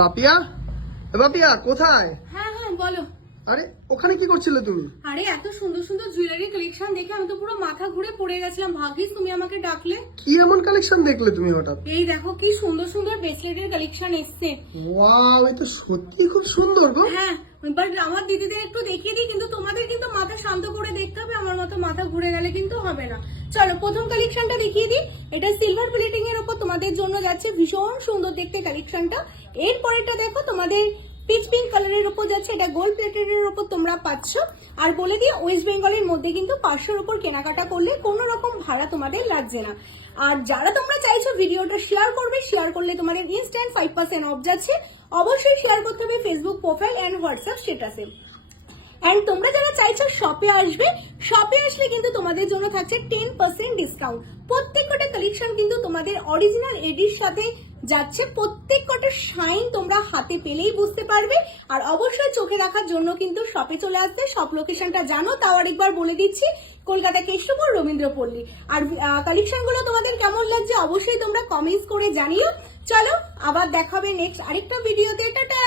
পাপিয়া, পাপিয়া কোথায়? হ্যাঁ হ্যাঁ বলো। আরে ওখানে কি করছিলে তুমি? আরে এত সুন্দর সুন্দর জুয়েলারি কালেকশন দেখে আমি তো পুরো মাথা ঘুরে পড়ে গেছিলাম। ভাগ্যিস তুমি আমাকে ডাকলে। কি এমন কালেকশন দেখলে তুমি হঠাৎ? এই দেখো কি সুন্দর সুন্দর ব্রেসলেটের কালেকশন এসছে। ওয়াও, এই তো সত্যি খুব সুন্দর গো। হ্যাঁ, বাট আমার দিদিদের একটু দেখিয়ে দিই, কিন্তু তোমাদের কিন্তু মাথা শান্ত করে দেখতে হবে, আমার মতো মাথা ঘুরে গেলে কিন্তু হবে না। চলো প্রথম কালেকশনটা দেখিয়ে দিই। এটা সিলভার প্লেটিং এর উপর তোমাদের জন্য যাচ্ছে, ভীষণ সুন্দর দেখতে কালেকশনটা। এর পরেরটা দেখো তোমাদের পিচ পিঙ্ক কালারের উপর যাচ্ছে, এটা গোল্ড প্লেটের উপর তোমরা পাচ্ছ। আর বলে দিই ওয়েস্ট বেঙ্গলের মধ্যে কিন্তু 500-র উপর কেনাকাটা করলে কোনো রকম ভাড়া তোমাদের লাগছে না। আর যারা তোমরা চাইছো ভিডিওটা শেয়ার করবে, শেয়ার করলে তোমাদের ইনস্ট্যান্ট 5% অফ যাচ্ছে। অবশ্যই শেয়ার করতে হবে ফেসবুক প্রোফাইল এন্ড হোয়াটসঅ্যাপ স্ট্যাটাসে। এন্ড তোমরা যারা চাইছো শপে আসবে, শপে আসলে কিন্তু তোমাদের জন্য থাকছে 10% ডিসকাউন্ট। প্রত্যেকটা কালেকশন কিন্তু তোমাদের অরিজিনাল এডির সাথে যাচ্ছে, প্রত্যেকটা শাইন তোমরা হাতে পেলেই বুঝতে পারবে। আর অবশ্যই চোখে রাখার জন্য কিন্তু শপে চলে আসবে। শপ লোকেশনটা জানো, তাও আরেকবার বলে দিচ্ছি, কলকাতা কেষ্টপুর রবীন্দ্রপল্লী। আর কালেকশন গুলো তোমাদের কেমন লাগছে অবশ্যই তোমরা কমেন্টস করে জানিও। চলো আবার দেখাবে নেক্সট আরেকটা ভিডিওতে। টাটা।